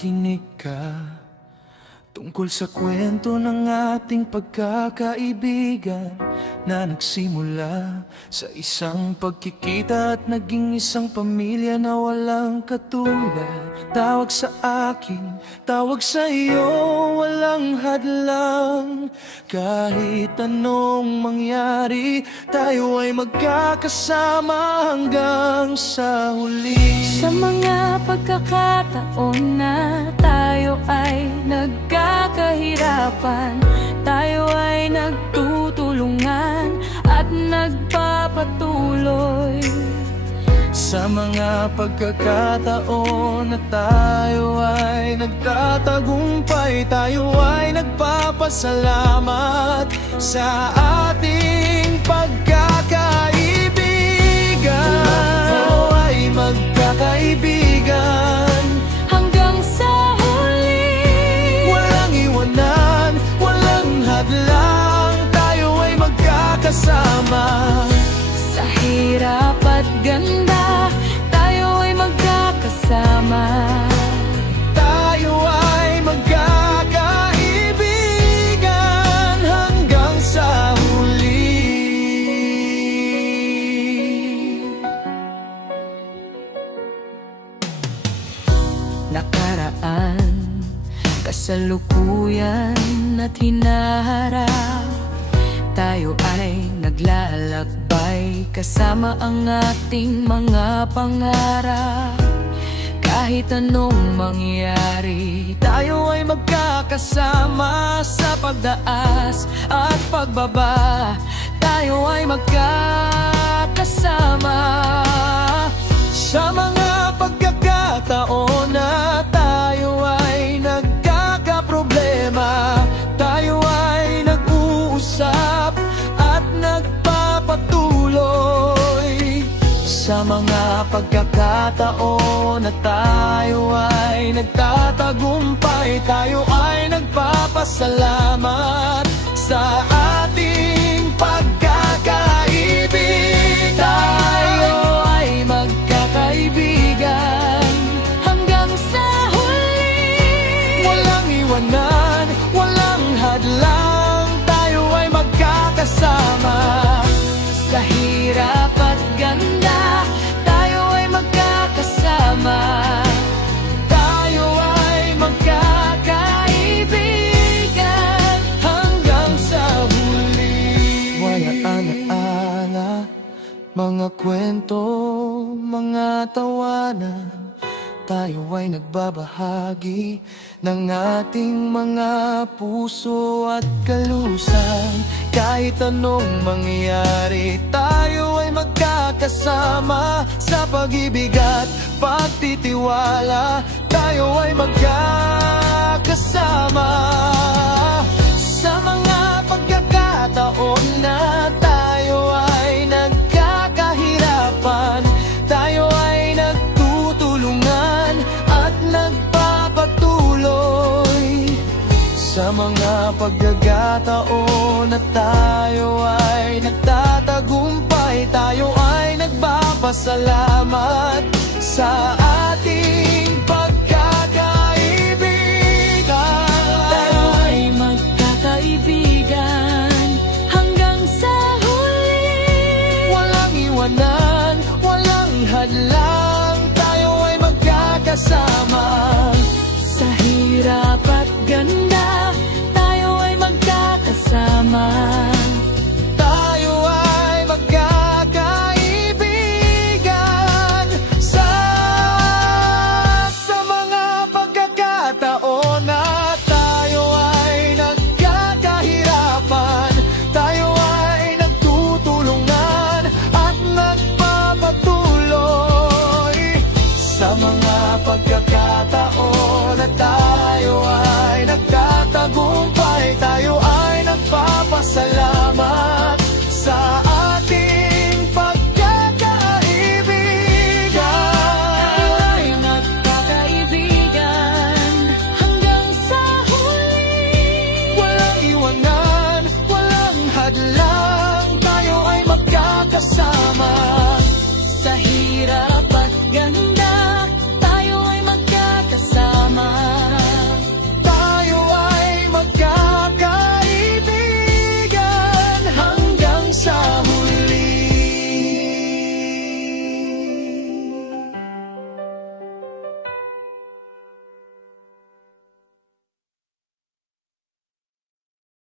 makinig ka tungkol sa kwento ng ating pagkakaibigan na nagsimula sa isang pagkikita at naging isang pamilya na walang katulad. Tawag sa akin, tawag sa iyo, walang hadlang. Kahit anong mangyari, tayo ay magkakasama hanggang sa huli. Sa mga pagkakataon na tayo ay nagkakahirapan, tayo ay nagtutulungan at nagpapatuloy. Sa mga pagkakataon na tayo ay nagtatagumpay, tayo ay nagpapasalamat sa ating pagkakaibigan. Tayo ay magkakaibigan hanggang sa huli. Walang iwanan, walang hadlang, tayo ay magkakasama. Sa hirap at ganda, tayo ay magkakasama. Tayo ay magkakaibigan hanggang sa huli. Nakaraan, kasalukuyan at hinaharap, tayo ay naglalakbay kasama ang ating mga pangarap. Kahit anong mangyari, tayo ay magkakasama sa pagdaas at pagbaba. Tayo ay magkakasama sa mga pagkakataon na tayo ay nagkakaproblema. Tayo ay nag-uusap at nagpapatuloy. Sa mga pagkakataon na tayo ay nagtatagumpay, tayo ay nagpapasalamat sa ating pagkakaibigan. Tayo ay magkakaibigan hanggang sa huli. Walang iwanan, walang hadlang, tayo ay magkakasama. Sa hirap at ganda, tayo ay magkakasama. Tayo ay magkakaibigan hanggang sa huli. Wala ana-ana, mga kwento, mga tawanan, tayo ay nagbabahagi ng ating mga puso at kalusan. Kahit anong mangyari, tayo ay magkakasama. Sa pag-ibig at pagtitiwala, tayo ay magkakasama. Sa mga pagkakataon na tayo ay nagkakahirapan, tayo ay nagtutulungan at nagpapatuloy. Sa mga pagkakataon na tayo ay nagtatagumpay, tayo ay nagpapasalamat sa ating